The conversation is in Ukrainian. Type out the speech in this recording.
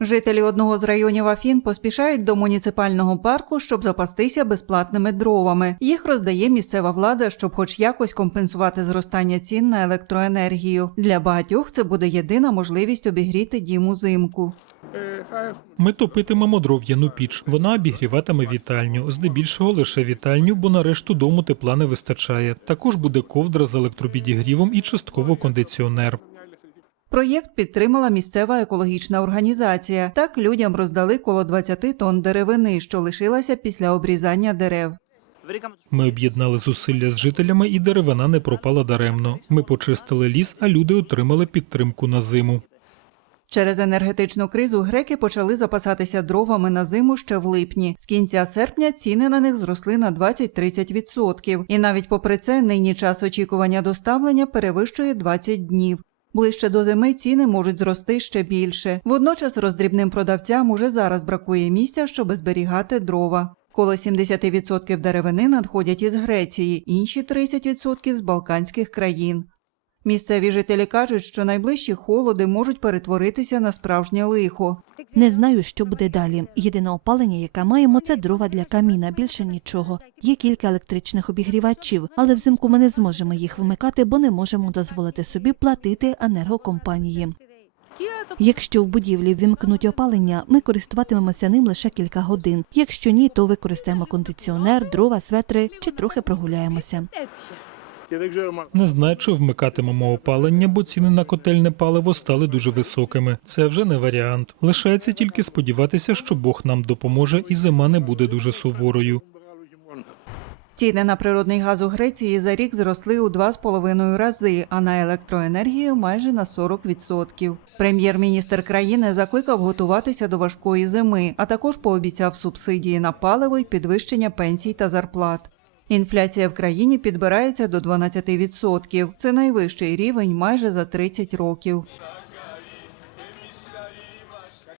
Жителі одного з районів Афін поспішають до муніципального парку, щоб запастися безплатними дровами. Їх роздає місцева влада, щоб хоч якось компенсувати зростання цін на електроенергію. Для багатьох це буде єдина можливість обігріти дім узимку. Ми топитимемо дров'яну піч. Вона обігріватиме вітальню, здебільшого лише вітальню, бо на решту дому тепла не вистачає. Також буде ковдра з електропідігрівом і частково кондиціонер. Проєкт підтримала місцева екологічна організація. Так людям роздали коло 20 тонн деревини, що лишилася після обрізання дерев. Ми об'єднали зусилля з жителями, і деревина не пропала даремно. Ми почистили ліс, а люди отримали підтримку на зиму. Через енергетичну кризу греки почали запасатися дровами на зиму ще в липні. З кінця серпня ціни на них зросли на 20-30%. І навіть попри це, нині час очікування доставлення перевищує 20 днів. Ближче до зими ціни можуть зрости ще більше. Водночас роздрібним продавцям уже зараз бракує місця, щоб зберігати дрова. Коло 70% деревини надходять із Греції, інші 30% з Балканських країн. Місцеві жителі кажуть, що найближчі холоди можуть перетворитися на справжнє лихо. Не знаю, що буде далі. Єдине опалення, яке маємо, це дрова для каміна. Більше нічого. Є кілька електричних обігрівачів, але взимку ми не зможемо їх вмикати, бо не можемо дозволити собі платити енергокомпанії. Якщо в будівлі вімкнуть опалення, ми користуватимемося ним лише кілька годин. Якщо ні, то використаємо кондиціонер, дрова, светри чи трохи прогуляємося. Не знаю, чи вмикатимемо опалення, бо ціни на котельне паливо стали дуже високими. Це вже не варіант. Лишається тільки сподіватися, що Бог нам допоможе, і зима не буде дуже суворою. Ціни на природний газ у Греції за рік зросли у 2,5 рази, а на електроенергію майже на 40%. Прем'єр-міністр країни закликав готуватися до важкої зими, а також пообіцяв субсидії на паливо й підвищення пенсій та зарплат. Інфляція в країні підбирається до 12%. Це найвищий рівень майже за 30 років.